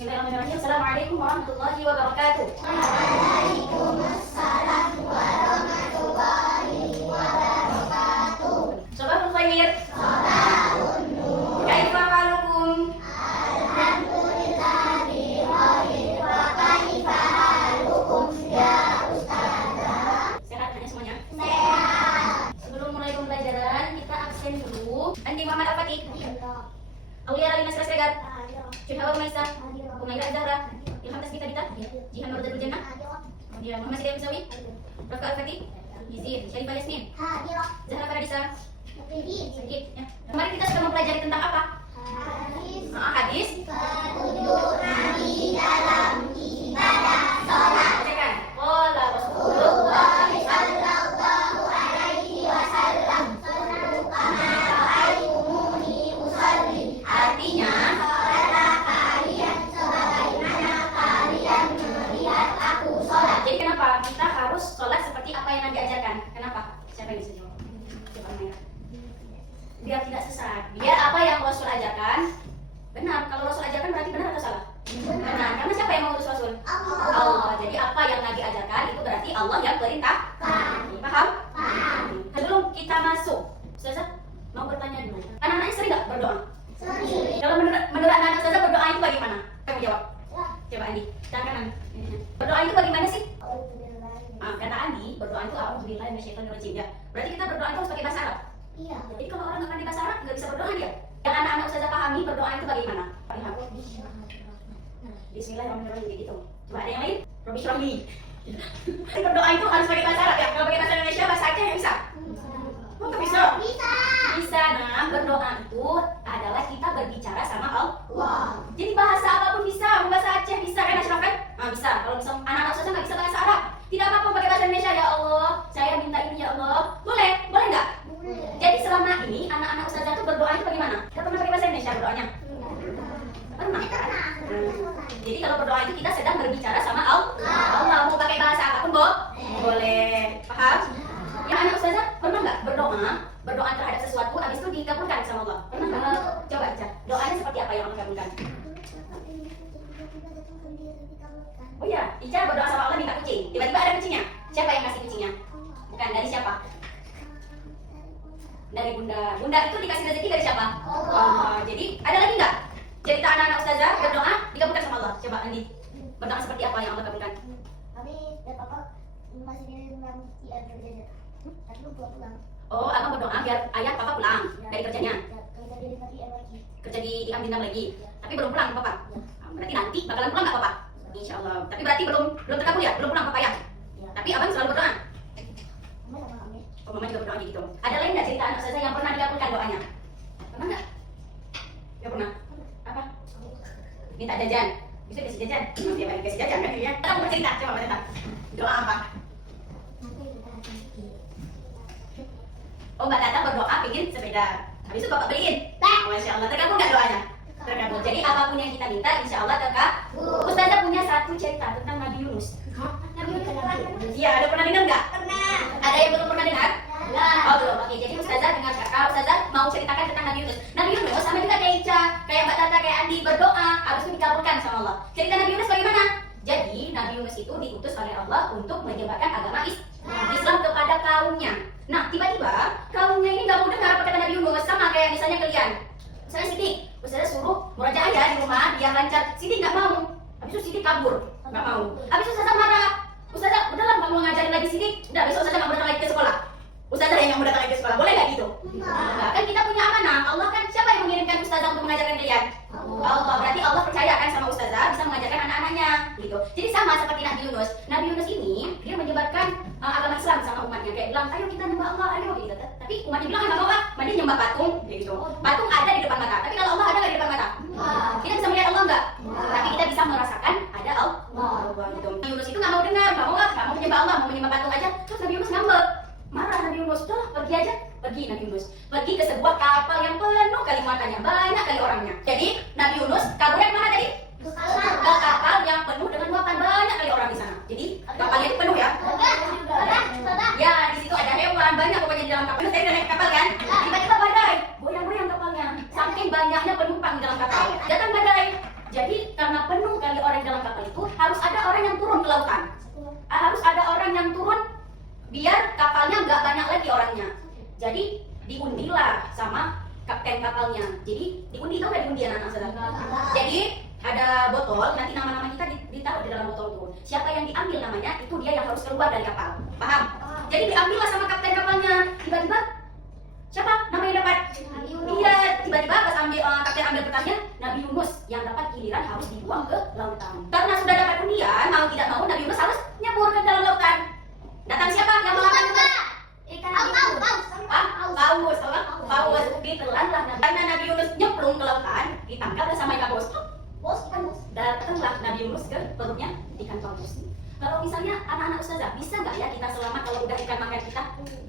Bismillahirrahmanirrahim. Assalamualaikum warahmatullahi wabarakatuh. Waalaikumsalam warahmatullahi wabarakatuh. Sabahul khair. Sabahun nur. Kaifa halukum? Alhamdulillah bikhair. Wa kaifa halukum ya Ustazah? Sehat hanya semuanya? Sehat. Sebelum mulai pembelajaran, kita absen dulu. Andi Muhammad Al-Fatih. Aulia Alina Sregat. Syuhawa Maisa. Umaira Zahra. Ilham Tasbita Dita. Jihan Marudul Jannah. Kemudian Muhammad Siddiq Musawi. Rafa Al-Fatih. Yizid Syarifah Yasmin. Hadirah. Zahra Paradisa. Mufiddin. Sedikit ya. Kemarin kita sudah mempelajari tentang apa? Hadis. Hadis. Kedudukan di dalam ibadah sholat. Bacakan. Qala Rasulullah. Sallallahu alaihi wasallam. Sallu kama ra'aitumuni usalli. Artinya, Sholatlah kalian sebagaimana kalian melihat aku sholat. jadi kenapa kita harus sholat seperti apa yang Nabi ajarkan? Kenapa? Siapa yang bisa jawab? Coba Maya. Biar tidak sesat. Biar apa yang Rasul ajarkan benar. Kalau Rasul ajarkan berarti benar atau salah? Benar. Karena siapa yang mengutus Rasul? Allah. Jadi apa yang Nabi ajarkan itu berarti Allah yang perintah. Paham? Sebelum kita masuk, Ustazah mau bertanya dulu. Anak-anaknya sering nggak berdoa? Sering. Kalau menurut anak-anak Ustazah berdoa itu bagaimana? Kamu jawab. Coba Andi. Jangan Andi. Berdoa itu bagaimana sih? Kata Andi, berdoa itu a'udzubillahi minasyaitonirrajim ya. Berarti kita berdoa itu harus pakai bahasa Arab. Iya. Jadi kalau orang nggak pandai bahasa Arab nggak bisa berdoa dia. Yang anak-anak Ustazah pahami berdoa itu bagaimana? Paham? Bismillahirrahmanirrahim gitu. Coba ada yang lain? Robbi Shrahli. Berdoa itu harus pakai bahasa Arab ya. Kalau pakai bahasa Indonesia bahasa Aceh nggak bisa. Oh, nggak bisa. Bisa. Bisa. Nah, berdoa itu adalah kita berbicara sama Allah. Wah. Jadi bahasa apapun bisa, mau bahasa Aceh bisa kan Ashraf kan? Nah, bisa. Kalau bisa anak-anak Ustazah nggak bisa bahasa Arab, tidak apa-apa pakai bahasa Indonesia. Ya Allah, saya minta ini ya Allah. Boleh? Boleh nggak? Jadi selama ini anak-anak Ustazah itu berdoa itu bagaimana? Kita pernah pakai bahasa Indonesia berdoanya? Pernah kan? Jadi kalau berdoa itu kita sedang berbicara sama Allah. Allah mau pakai bahasa apapun boleh. Paham? Ya anak Ustazah pernah nggak berdoa terhadap sesuatu habis itu dikabulkan sama Allah? Pernah nggak? Coba aja. Doanya seperti apa yang Allah kabulkan? Oh iya, Ica berdoa sama Allah minta kucing. Tiba-tiba ada kucingnya. Siapa yang kasih kucingnya? Bukan, dari siapa? Dari bunda. Bunda itu dikasih rezeki dari siapa? Allah. Jadi ada lagi nggak cerita anak-anak Ustazah berdoa dikabulkan sama Allah? Coba Andi. Berdoa seperti apa yang Allah kabulkan? Tapi papa masih di dalam kerja. Tapi lu pulang. Oh, abang berdoa biar ayah papa pulang dari kerjanya. Kerja di lagi. Kerja di Amdinam lagi. Tapi belum pulang papa. Berarti nanti bakalan pulang nggak papa? Insya Allah. Tapi berarti belum terkabul ya? Belum pulang papa ya? Tapi abang selalu berdoa. Oh, mama juga berdoa gitu. Ada lain nggak cerita anak Ustazah yang pernah dikabulkan doanya? Pernah nggak? Ya pernah. Apa? Minta jajan. Bisa kasih jajan? Dia balik kasih jajan kan ya? Kamu bercerita, coba bercerita. Doa apa? Oh, Mbak Tata berdoa pingin sepeda. Habis itu bapak beliin. Masya Allah, terkabul nggak doanya? Terkabul. Jadi apapun yang kita minta, insya Allah terkabul. Ustazah punya satu cerita tentang Nabi Yunus. Nabi Yunus iya, ada pernah dengar nggak? Pernah. Ada yang belum pernah dengar? Enggak. Oh belum. Oke, jadi Ustazah dengar kakak. Ustazah mau ceritakan tentang Nabi Yunus. Nabi Yunus sama juga kayak Ica, kayak Mbak Tata, kayak Andi berdoa, habis itu dikabulkan sama Allah. Cerita Nabi Yunus bagaimana? Jadi Nabi Yunus itu diutus oleh Allah untuk menyebarkan agama Islam kepada kaumnya. Nah, tiba-tiba kaumnya ini nggak mau dengar apa kata Nabi Yunus, sama kayak misalnya kalian. Misalnya Siti, Ustazah suruh murajaah ya di rumah biar lancar. Siti nggak mau. Habis itu Siti kabur, nggak mau. Habis itu Ustazah marah. Ustazah, udahlah nggak mau ngajarin lagi Siti. Udah, besok Ustazah nggak mau datang lagi ke sekolah. Ustazah yang mau datang lagi ke sekolah, boleh nggak gitu? Nah, kan kita punya amanah. Allah kan siapa yang mengirimkan Ustazah untuk mengajarkan kalian? Allah. Berarti Allah percaya kan sama Ustazah bisa mengajarkan anak-anaknya, gitu. Jadi sama seperti Nabi Yunus. Nabi Yunus ini dia menyebarkan agama Islam sama umatnya. Kayak bilang, ayo kita nyembah Allah, ayo gitu. Tapi umatnya bilang nggak mau ah, mending nyembah patung, gitu. Patung ada di depan mata. Tapi kalau Allah ada nggak di depan mata? Kita bisa melihat Allah nggak? Tapi kita bisa merasakan ada Allah. Gitu. Nabi Yunus itu nggak mau dengar, nggak mau menyembah Allah, mau menyembah patung aja. Terus Nabi Yunus ngambek. Marah Nabi Yunus, udahlah pergi aja. Pergi Nabi Yunus. Pergi ke sebuah kapal yang penuh kali muatannya, banyak kali orangnya. Jadi Nabi Yunus kaburnya kemana tadi? Ke kapal yang penuh dengan muatan, banyak kali orang di sana. Jadi kapalnya itu penuh ya. Ya, di situ ada hewan banyak pokoknya di dalam kapal. Tadi udah naik kapal kan? Tiba-tiba badai, goyang-goyang kapalnya. Saking banyaknya penuh kali orang dalam kapal itu, harus ada orang yang turun ke lautan. Harus ada orang yang turun biar kapalnya nggak banyak lagi orangnya. Jadi diundilah sama kapten kapalnya. Jadi diundi, tahu nggak diundi anak-anak saudara? Jadi ada botol, nanti nama-nama kita ditaruh di dalam botol itu. Siapa yang diambil namanya, itu dia yang harus keluar dari kapal. Paham? Jadi diambillah sama kapten kapalnya. Tiba-tiba siapa namanya dapat? Iya, tiba-tiba pas kapten ambil pertanyaan, Nabi Yunus yang dapat giliran harus dibuang ke lautan. Karena sudah dapat undian, mau tidak mau Nabi Yunus harus nyebur ke dalam lautan. Datang siapa yang melawan juga? Paus. Ditelanlah. Karena Nabi Yunus nyemplung ke lautan, ditangkap sama ikan paus. Datanglah Nabi Yunus ke perutnya ikan paus. Kalau misalnya anak-anak ustazah, bisa nggak ya kita selamat kalau udah ikan makan kita?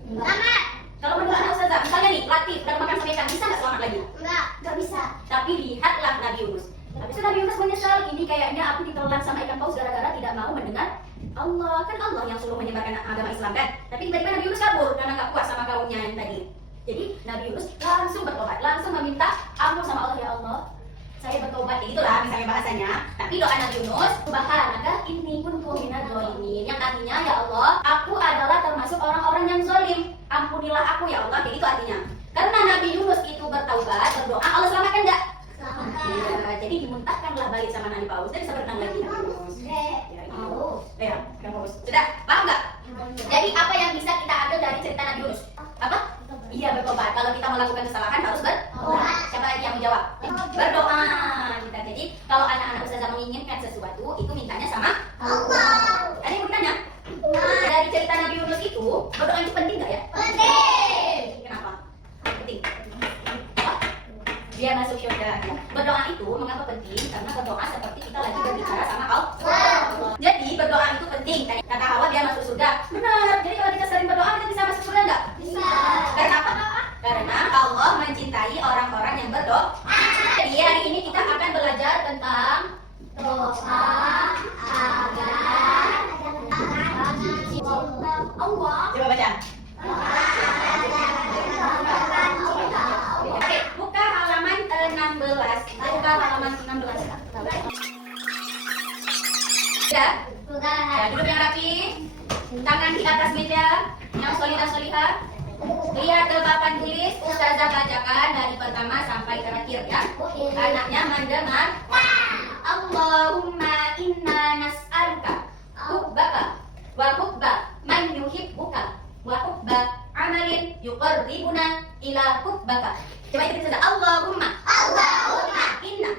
Selamat. Kalau menurut anak ustazah, misalnya nih, Latif udah makan sama ikan, bisa nggak selamat lagi? Enggak bisa. Tapi lihatlah Nabi Yunus. Habis itu Nabi Yunus menyesal, ini kayaknya aku ditelan sama ikan paus gara-gara tidak mau mendengar Allah. Kan Allah yang suruh menyebarkan agama Islam kan? Tapi tiba-tiba Nabi Yunus kabur karena nggak puas sama kaumnya yang tadi. Jadi Nabi Yunus langsung bertobat, langsung meminta ampun sama Allah, ya Allah, saya bertobat, itulah misalnya bahasanya. Tapi doa Nabi Yunus, subhanaka inni kuntu minadz zalimin, yang artinya, ya Allah, aku adalah termasuk orang-orang yang zalim. Ampunilah aku ya Allah. Jadi itu artinya. Karena Nabi Yunus itu bertaubat, berdoa, Allah selamatkan enggak? Ya, jadi dimuntahkanlah balik sama Nabi Paus dan bisa berenang lagi Nabi Yunus. Ya, Paus. Sudah, paham enggak? Jadi apa yang bisa kita ambil dari cerita Nabi Yunus? Apa? Iya, bertobat. Kalau kita melakukan kesalahan harus bertobat. Siapa lagi yang menjawab? Berdoa. Kita. Jadi kalau anak-anak ustazah menginginkan sesuatu, itu mintanya sama Allah. Ada yang mau ditanya? Dari cerita Nabi Yunus itu, berdoa itu penting nggak ya? Penting. Kenapa? Penting. Apa? Dia masuk surga. Berdoa itu mengapa penting? Karena berdoa seperti kita lagi berbicara sama Allah. Jadi berdoa itu penting. Tadi kata Hawa dia masuk surga. Benar. Jadi kalau kita sering berdoa, kita bisa masuk surga nggak? Bisa. Karena apa? Karena Allah mencintai orang-orang yang berdoa. Jadi hari ini kita akan belajar tentang Doa agar Allah. Coba baca. Oke, buka halaman 16. Buka halaman 16. Sudah? Ya, duduk yang rapi. Tangan di atas meja. Yang solihah. Lihat ke papan tulis. Ustazah bacakan dari pertama sampai terakhir ya. Anaknya mendengar. Allahumma inna nas'aluka hubbaka wa hubba man yuhibbuka wa hubba amalin yuqarribuna ila hubbaka. Coba itu kita Allahumma inna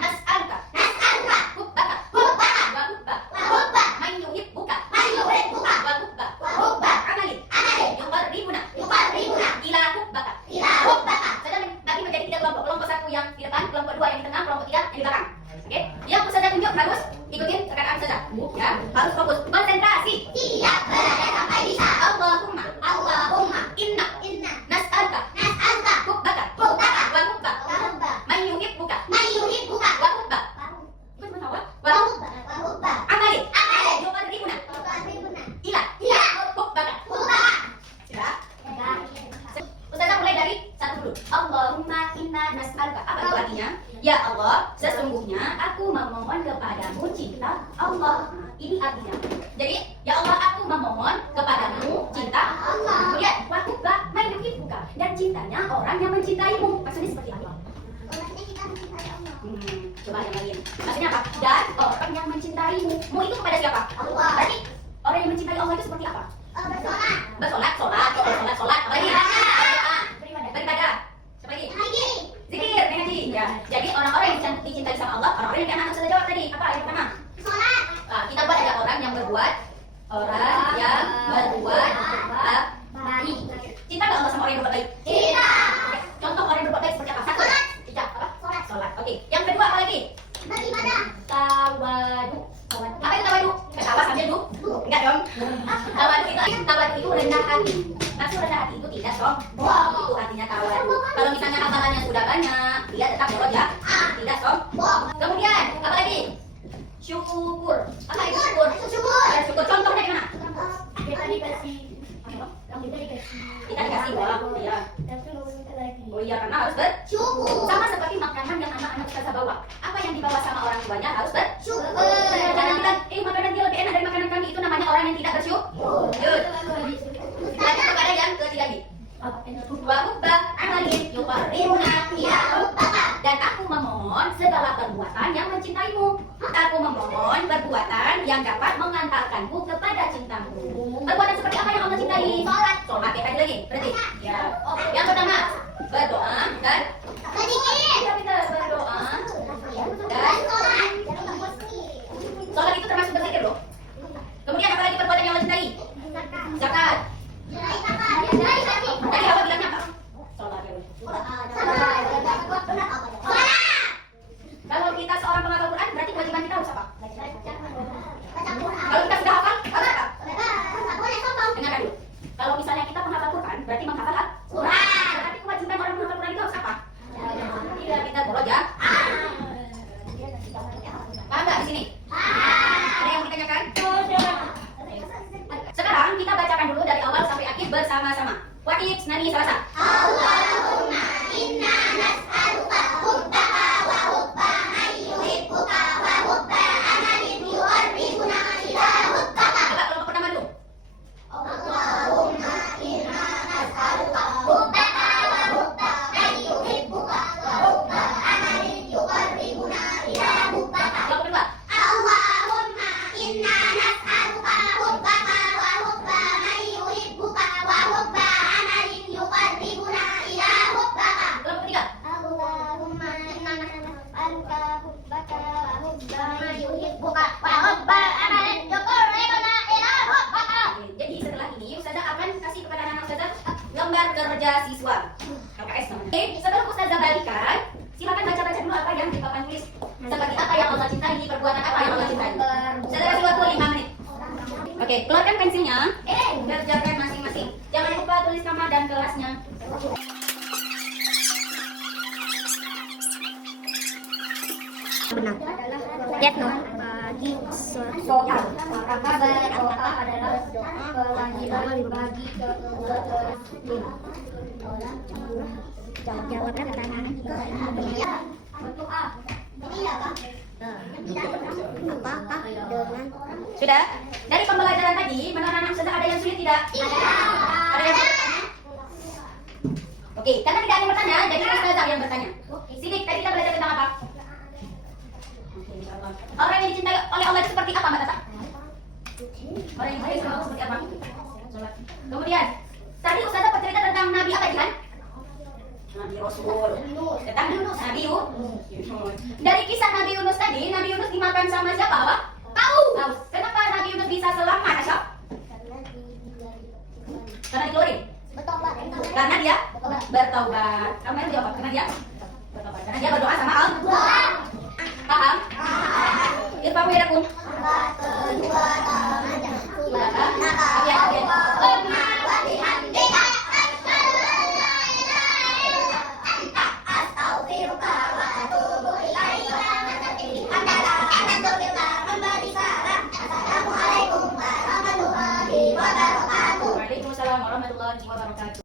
nas'aluka hubbaka wa hubba man yuhibbuka wa hubba amalin yuqarribuna ila hubbaka. Sedang tapi menjadi tiga kelompok. Kelompok satu yang di depan, kelompok dua yang di tengah, kelompok tiga yang di belakang. Oke, yang ustazah tunjuk bagus, ikutin rekaan ustazah. Ya, harus fokus, konsentrasi. Siap, berada sampai bisa. Allahumma inna nas'aluka hubbaka wa hubba man yuhibbuka wa hubba wa hubba amalin yuqarribuna ila hubbaka. Sudah? Ustazah mulai dari satu dulu. Allahumma inna nas'aluka. Apa itu artinya? Ya Allah, sesungguhnya aku memohon kepadamu cinta Allah. Ini artinya. Jadi, ya Allah, aku memohon kepadamu cinta Allah. Kemudian, wa hubba man yuhibbuka, dan cintanya orang yang mencintaimu. Maksudnya seperti apa? Coba yang lain. Maksudnya apa? Dan orang yang mencintaimu. Mu itu kepada siapa? Allah. Berarti orang yang mencintai Allah itu seperti apa? Bersolat. Apa lagi? Beribadah. Siapa lagi? Zikir, ngaji. Ya. Jadi orang-orang yang dicintai sama Allah, orang-orang yang anak sudah jawab tadi. Apa yang pertama? Nah, kita buat ada orang yang berbuat baik. Cinta nggak Allah sama orang yang berbuat baik? Cinta. Contoh orang yang berbuat baik seperti apa? Satu. Apa? Sholat. Oke. Yang kedua apa lagi? Tawadu. Apa itu tawadu? Ketawa sambil enggak dong. Tawadu itu rendah hati. Maksud rendah hati itu tidak sombong. Itu artinya tawadu. Kalau misalnya amalannya sudah banyak, dia tetap boleh ya. Tidak sombong. Kemudian apa lagi? Syukur. Apa itu syukur? Syukur. Contohnya gimana? Kita dikasih uang. Iya. Oh iya, karena harus bersyukur. Sama seperti makanan yang anak-anak ustazah bawa. Apa yang dibawa sama orang tuanya harus yuqarribuna ila hubbaka. Dan aku memohon segala perbuatan yang mencintaimu. Aku memohon perbuatan yang dapat mengantarkanku kepada cintamu. Perbuatan seperti apa yang Allah cintai? Salat. Salat ya, lagi. Berarti ya. Yang pertama, berdoa dan Berzikir. ya, betul, berdoa dan salat itu termasuk berzikir loh. Kemudian apa lagi perbuatan yang Allah cintai? Zakat. Tadi Allah bilangnya apa? Salat. Kalau kita seorang penghafal Quran, berarti kewajiban kita harus apa? Kalau kita sudah hafal, harus apa? Dengarkan dulu. Kalau misalnya kita penghafal Quran, berarti menghafal Quran. Tapi kewajiban orang menghafal Quran itu harus apa? Tidak kita beroja. Paham nggak di sini? Ada yang mau ditanyakan? Sekarang kita bacakan dulu dari awal sampai akhir bersama-sama. Wahid, Nani, Salasa. Allahumma inna nas'aluka hubbaka wa hubba man yuhibbuka wa hubba amalin yuqarribuna ila hubbaka. Coba kelompok pertama dulu. Allahumma inna nas'aluka hubbaka wa hubba man yuhibbuka wa hubba amalin yuqarribuna ila hubbaka. Kelompok kedua. Allahumma inna nas'aluka hubbaka wa hubba man yuhibbuka wa hubba amalin yuqarribuna ila hubbaka. Kelompok ketiga. Allahumma inna nas'aluka hubbaka wa hubba man yuhibbuka wa hubba amalin yuqarribuna ila hubbaka. Jadi setelah ini Ustazah akan kasih kepada anak Ustazah lembar kerja siswa LKS namanya. Oke, sebelum Ustazah balikan, silakan baca-baca dulu apa yang di papan tulis. Seperti apa yang Allah cintai, perbuatan apa yang Allah cintai. Ustazah kasih waktu 5 menit. Oke, keluarkan pensilnya. Kerjakan masing-masing. Jangan lupa tulis nama dan kelasnya. Benar. Lihat no. Bagi soal apa kabar? Apa adalah doa kewajiban bagi jawabnya pertanyaan untuk A. Ini apa? Apakah dengan Sudah? Dari pembelajaran tadi, menurut anak Ustazah ada yang sulit tidak? Ada yang sulit? Oke, karena tidak ada yang bertanya, jadi Ustazah yang bertanya. Sidik, tadi kita belajar tentang apa? Orang yang dicintai oleh Allah itu seperti apa, Mbak Tata? Orang yang dicintai oleh Allah seperti apa? Kemudian, tadi Ustazah bercerita tentang Nabi apa, Jihan? Nabi Rasul. Tentang Nabi Yunus. Dari kisah Nabi Yunus tadi, Nabi Yunus dimakan sama siapa, Pak? Tahu. Kenapa Nabi Yunus bisa selamat, Asya? Karena dikeluarin. bertobat? Karena dia bertaubat. Kamu yang jawab, karena dia bertaubat. Karena dia berdoa sama Allah. Paham? Irfa'u yadakum. Waalaikumsalam warahmatullahi wabarakatuh.